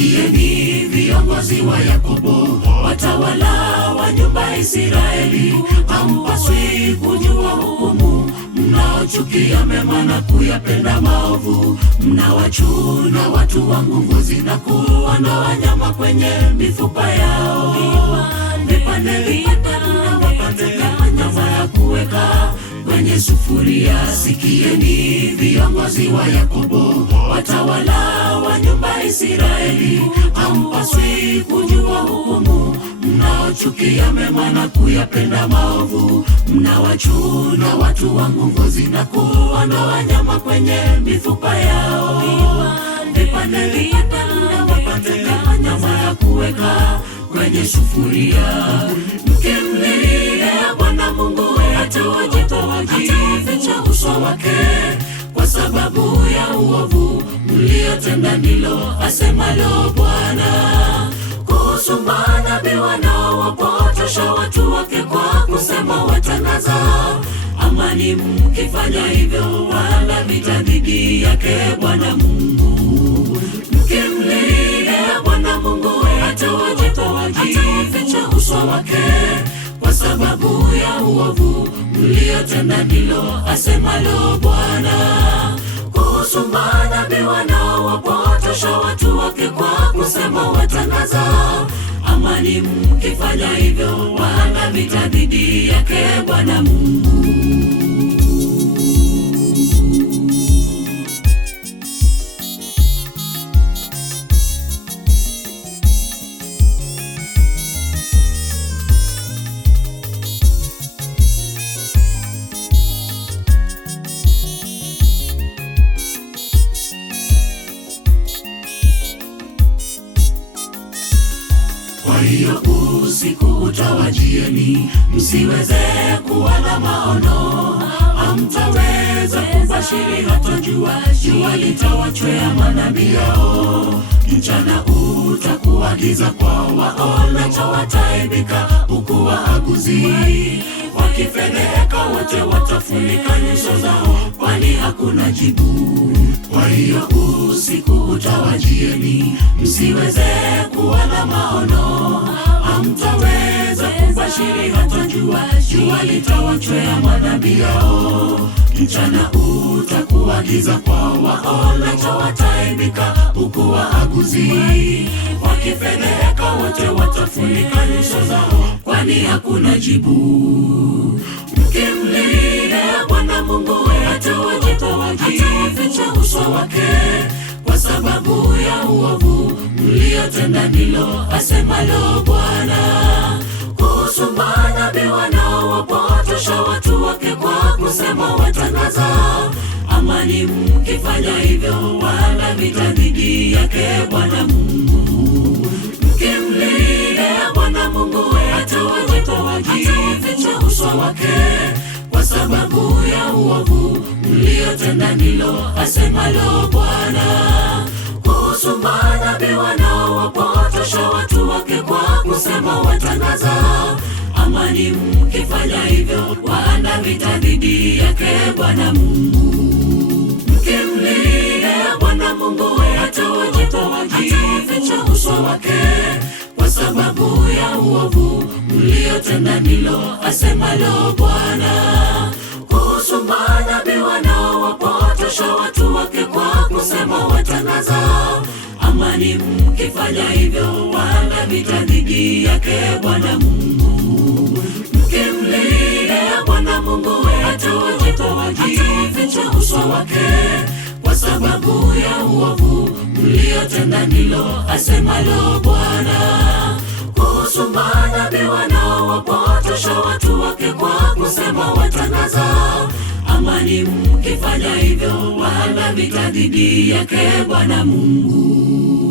Sikieni viongozi wa Yakobo, watawala wa nyumba ya Israeli, hampaswi kujua hukumu. Mnaochukia mema na kuyapenda maovu, mnawachuna watu wangu ngozi na kuondoa nyama kwenye mifupa yao. Vipande vipande kama nyama ya kuweka kwenye sufuria. Sikieni viongozi wa Yakobo, watawala wa nyumba ya Israeli, hampaswi kujua hukumu. Mnaochukia mema na kuyapenda maovu, mnawachuna watu wangu ngozi na kuondoa nyama kwenye mifupa yao. Vipande vipande kama nyama ya kuweka kwenye sufuria. Mkimlilia Bwana Mungu atawaficha uso wake kwa sababu ya uovu mliotenda, ndilo asemalo Bwana. Kuhusu manabii wanaowapotosha watu wake kwa kusema watangaza amani, mkifanya hivyo wala vita dhidi yake Bwana Mungu. Mkimlilia Bwana Mungu atawaficha uso wake kwa sababu ya uovu mliotenda, ndilo asemalo Bwana. Kuhusu manabii wanaowapotosha watu wake kwa kusema watangaza amani, mkifanya hivyo wala vita dhidi yake Bwana Mungu. Kwa hiyo usiku utawajieni, msiweze kuona maono, hamtaweza kubashiri hata jua litawachwea manabii yao. Mchana utakuwa giza kwao, waonacho wataibika huku waaguzi wakifedheheka, wote watafunika nyuso zao, kwani hakuna jibu. Kwa hiyo usiku utawajieni, msiweze kuona maono, hamtaweza kubashiri hata jua litawachwea manabii yao. Mchana utakuwa giza kwao, waonacho wataibika huku waaguzi wakifedheheka, wote watafunika nyuso zao, kwani hakuna jibu. Mkimlilia Bwana Mungu atawaficha uso wake kwa sababu ya uovu mliotenda, ndilo asemalo Bwana. Kuhusu manabii wanaowapotosha watu wake kwa kusema watangaza amani, mkifanya hivyo wala vita dhidi yake Bwana Mungu. Mkimlilia Bwana Mungu atawaficha uso wake kwa sababu ya uovu mliotenda, ndilo asemalo Bwana. Kuhusu manabii wanaowapotosha watu wake kwa kusema watangaza amani, mkifanya hivyo wala vita dhidi yake Bwana Mungu. Mkimlilia Bwana Mungu atawaficha uso wake kwa sababu ya uovu mliotenda, ndilo asemalo Bwana. Kuhusu manabii wanaowapotosha watu wake kwa kusema watangaza amani, mkifanya hivyo wala vita dhidi yake Bwana Mungu. Mkimlilia Bwana Mungu atawaficha uso wake kwa sababu ya uovu mliotenda, ndilo asemalo Bwana. Kuhusu manabii wanaowapotosha watu wake kwa kusema watangaza amani, mkifanya hivyo wala vita dhidi yake Bwana Mungu.